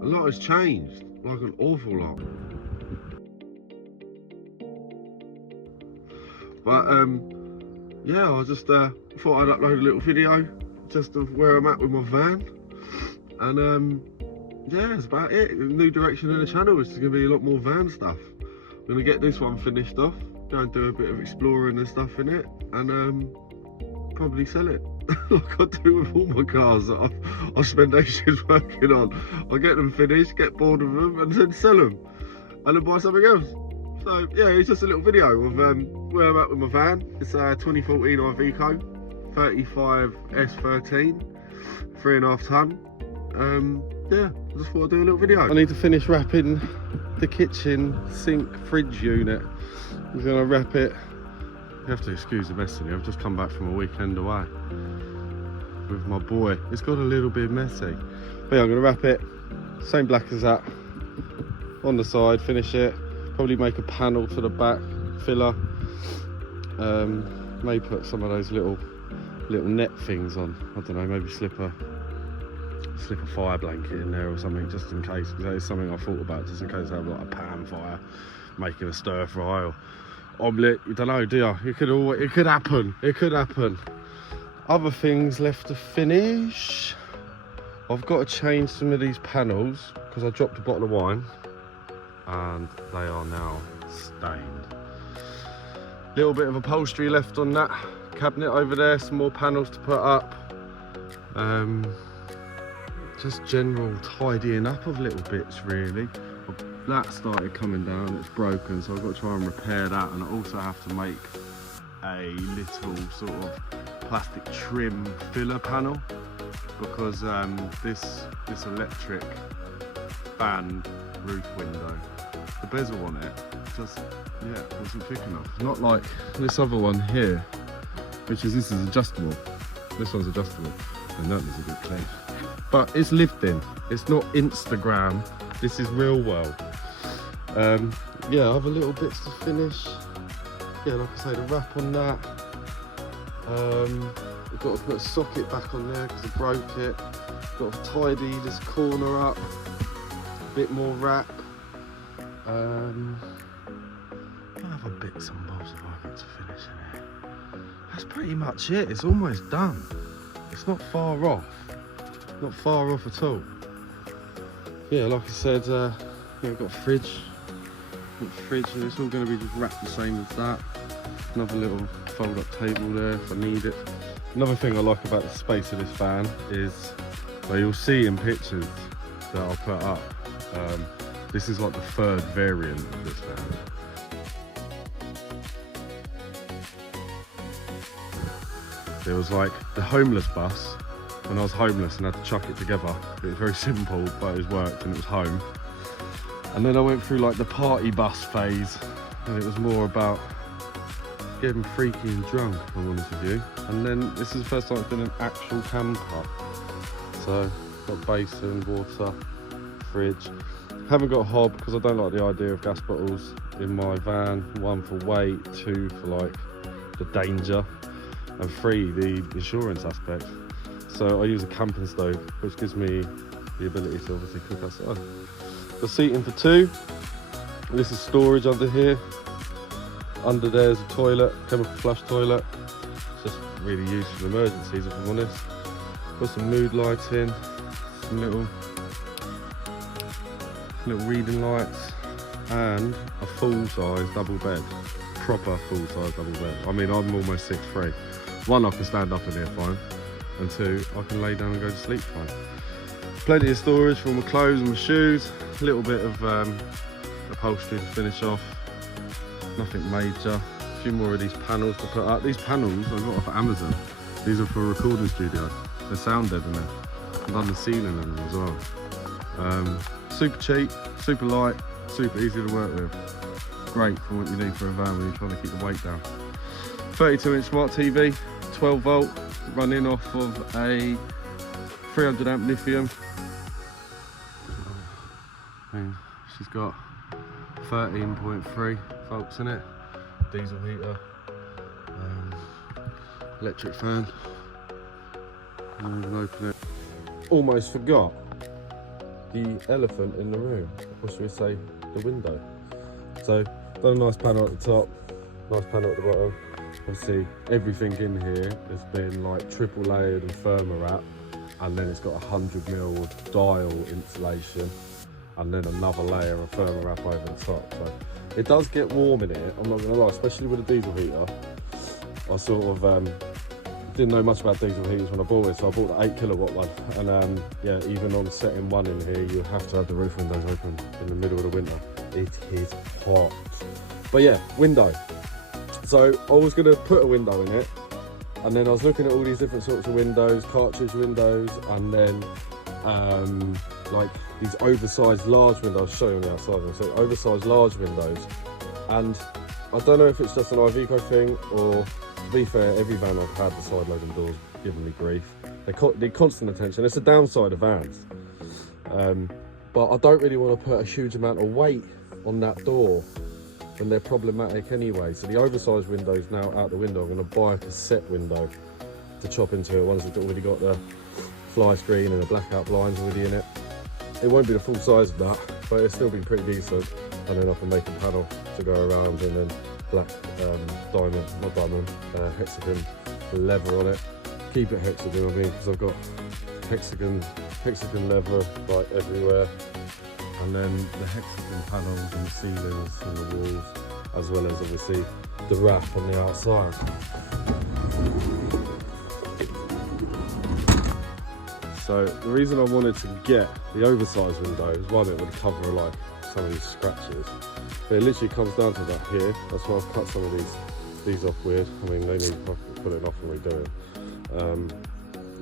A lot has changed, like an awful lot. But yeah, I just thought I'd upload a little video just of where I'm at with my van. And yeah, that's about it. The new direction of the channel is going to be a lot more van stuff. I'm going to get this one finished off, go and do a bit of exploring and stuff in it, and probably sell it. Like I do with all my cars that I spend ages working on. I get them finished, get bored of them, and then sell them, and then buy something else. So yeah, it's just a little video of where I'm at with my van. It's a 2014 Iveco 35 S13, 3.5 ton. Yeah, I just thought I'd do a little video. I need to finish wrapping the kitchen sink fridge unit. I'm gonna wrap it. You have to excuse the mess in here. I've just come back from a weekend away with my boy. It's got a little bit messy. But yeah, I'm gonna wrap it, same black as that, on the side, finish it. Probably make a panel to the back, filler. May put some of those little net things on. I don't know, maybe slip a fire blanket in there or something, just in case, because that is something I thought about, just in case I have like a pan fire, making a stir fry or omelette. You don't know, do you? It could happen. It could happen. Other things left to finish. I've got to change some of these panels because I dropped a bottle of wine and they are now stained. Little bit of upholstery left on that cabinet over there, some more panels to put up. Just general tidying up of little bits really. That started coming down, it's broken, so I've got to try and repair that, and I also have to make a little sort of plastic trim filler panel because this electric fan roof window, the bezel on it just, yeah, wasn't thick enough. Not like this other one here, this is adjustable. This one's adjustable, and that needs a good clean. But it's lived in. It's not Instagram. This is real world. Yeah, I have a little bits to finish. Yeah, like I say, the wrap on that. I've got to put a socket back on there because I broke it. Got to tidy this corner up. A bit more wrap. Other bits and bobs that I got to finish in here. That's pretty much it. It's almost done. It's not far off. Not far off at all. Yeah, like I said, yeah, I've got a fridge. And it's all going to be just wrapped the same as that. Another little fold-up table there if I need it. Another thing I like about the space of this van is, well, you'll see in pictures that I'll put up, this is like the third variant of this van. There was like the homeless bus. When I was homeless and had to chuck it together, it was very simple, but it worked and it was home. And then I went through like the party bus phase, and it was more about getting freaky and drunk, if I'm honest with you. And then this is the first time I've been an actual camper. So, got basin, water, fridge. Haven't got a hob because I don't like the idea of gas bottles in my van. 1 for weight, 2 for like the danger, and 3 the insurance aspect. So I use a camping stove, which gives me the ability to obviously cook outside. The seating for 2. This is storage under here. Under there is a toilet, chemical flush toilet. It's just really used for emergencies, if I'm honest. Got some mood lighting, some little reading lights, and a full-size double bed. Proper full-size double bed. I mean, I'm almost 6'3". 1, I can stand up in here fine. And 2, I can lay down and go to sleep fine. Plenty of storage for all my clothes and my shoes. A little bit of upholstery to finish off. Nothing major. A few more of these panels to put up. These panels I got off Amazon. These are for a recording studio. They're sound deadening. I've done the ceiling in them as well. Super cheap, super light, super easy to work with. Great for what you need for a van when you're trying to keep the weight down. 32-inch smart TV, 12 volt. Running off of a 300 amp lithium. And she's got 13.3 volts in it. Diesel heater, electric fan. And then we can open it. Almost forgot. the elephant in the room, or should we say the window. So done a nice panel at the top, nice panel at the bottom. Obviously everything in here has been like triple layered and thermowrap, and then it's got 100mm of dial insulation, and then another layer of thermowrap over the top. So it does get warm in here, I'm not gonna lie, especially with a diesel heater. I sort of didn't know much about diesel heaters when I bought it, so I bought the 8kW one. And yeah, even on setting one in here, you have to have the roof windows open in the middle of the winter. It is hot. But yeah, window. So I was gonna put a window in it, and then I was looking at all these different sorts of windows, cartridge windows, and then like these oversized large windows. I'll show you on the outside. So oversized large windows, and I don't know if it's just an Iveco thing, or to be fair, every van I've had, the side loading doors giving me grief. They need constant attention. It's a downside of vans, but I don't really want to put a huge amount of weight on that door when they're problematic anyway. So the oversized windows now out the window. I'm going to buy a cassette window to chop into it, ones that already got the fly screen and the blackout blinds already in it. It won't be the full size of that, but it'll still be pretty decent. And then I can make a panel to go around, and then black hexagon leather on it. Keep it hexagon, I mean, because I've got hexagon leather like everywhere, and then the hexagon panels and the ceilings and the walls, as well as obviously the wrap on the outside. So the reason I wanted to get the oversized window is one, it would cover like some of these scratches. But it literally comes down to that here. That's why I've cut some of these off weird. I mean, they need to put it off and redo it.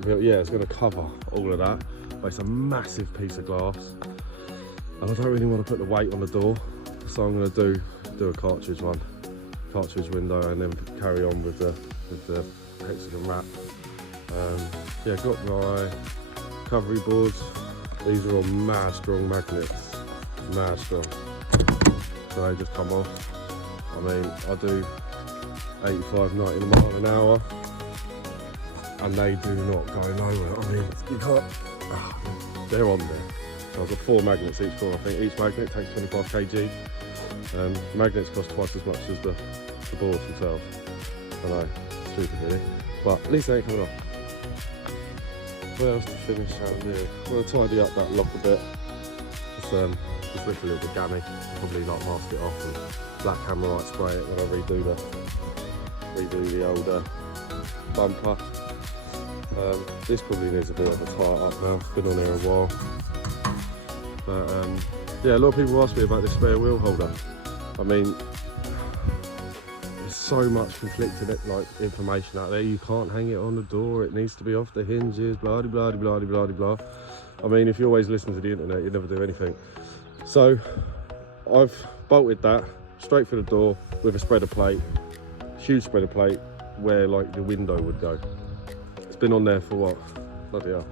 But yeah, it's going to cover all of that. But it's a massive piece of glass, and I don't really want to put the weight on the door, so I'm going to do a cartridge window, and then carry on with the hexagon wrap. Yeah, got my recovery boards. These are all mad strong magnets, mad strong. So they just come off. I mean, I do 85, 90 miles an hour, and they do not go nowhere. I mean, you can't. They're on there. So I've got 4 magnets each for. I think each magnet takes 25 kg. Magnets cost twice as much as the boards themselves. I know, stupid really, but at least they ain't coming off. What else to finish out here? I'm going to tidy up that lock a bit. Just look a little bit gammy. Probably like mask it off and black hammerite spray it when I redo the old bumper. This probably needs a bit of a tire up now. It's been on here a while. But yeah, a lot of people ask me about this spare wheel holder. I mean, there's so much conflicting like information out there. You can't hang it on the door, it needs to be off the hinges, blah blah blah blah blah blah. I mean, if you always listen to the internet, you never do anything. So I've bolted that straight through the door with a spreader plate, huge spreader plate, where like the window would go. It's been on there for what? Bloody hell.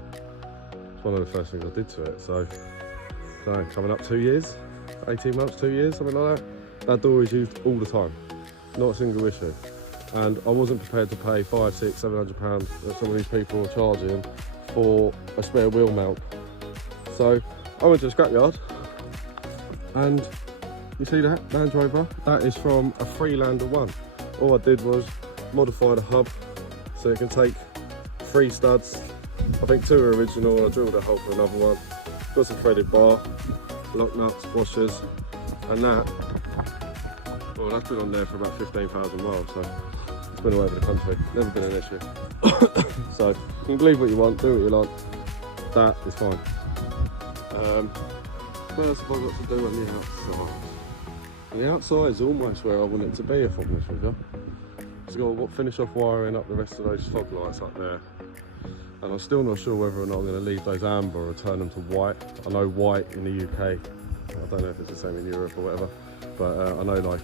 It's one of the first things I did to it. So coming up 2 years, 18 months, 2 years, something like that. That door is used all the time, not a single issue. And I wasn't prepared to pay £500, £600, £700 that some of these people are charging for a spare wheel mount. So I went to a scrapyard, and you see that Land Rover? That is from a Freelander 1. All I did was modify the hub so it can take 3 studs. I think 2 are original. I drilled a hole for another one. Got some threaded bar, lock nuts, washers, and that. Well, that's been on there for about 15,000 miles, so it's been all over the country. Never been an issue. So you can believe what you want, do what you like. That is fine. What else have I got to do on the outside? The outside is almost where I want it to be, if I'm honest with you. Just got to finish off wiring up the rest of those fog lights up there. And I'm still not sure whether or not I'm going to leave those amber or turn them to white. I know white in the UK. I don't know if it's the same in Europe or whatever. But I know like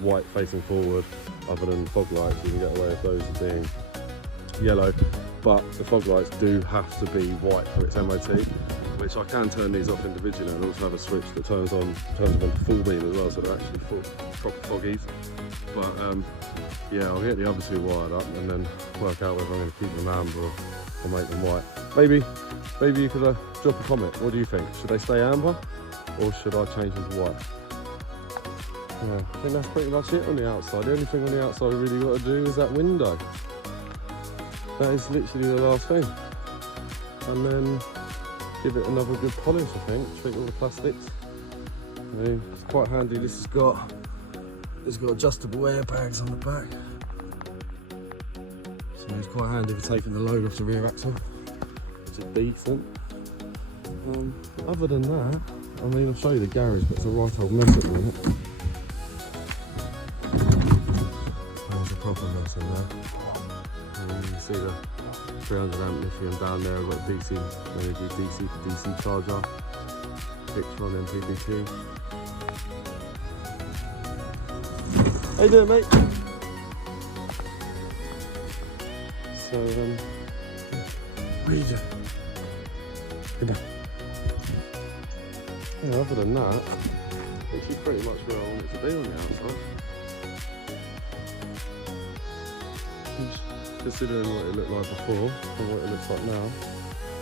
white facing forward, other than fog lights, you can get away with those being yellow. But the fog lights do have to be white for its MOT, which I can turn these off individually, and also have a switch that turns them on full beam as well, so they're actually proper foggies. But yeah, I'll get the other 2 wired up and then work out whether I'm going to keep them amber or make them white. maybe you could drop a comment. What do you think? Should they stay amber or should I change them to white? Yeah, I think that's pretty much it on the outside. The only thing on the outside we really got to do is that window. That is literally the last thing. And then give it another good polish, I think. Treat all the plastics. I mean, it's quite handy. This has got adjustable airbags on the back. So it's quite handy for taking the load off the rear axle, which is decent. Other than that, I mean, I'll show you the garage, but it's a right old mess at the minute. There's a proper mess in there. And you can see the 300 amp lithium down there. I've got a DC, energy DC to DC charger. Picture on MPPT. How you doing, mate? So, what are you doing? Good night. Yeah, other than that, it's pretty much where I want it to be on the outside. Considering what it looked like before and what it looks like now,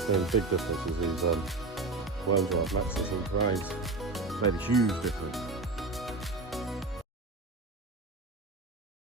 the big difference is these one drive Maxxis and Grays made a huge difference.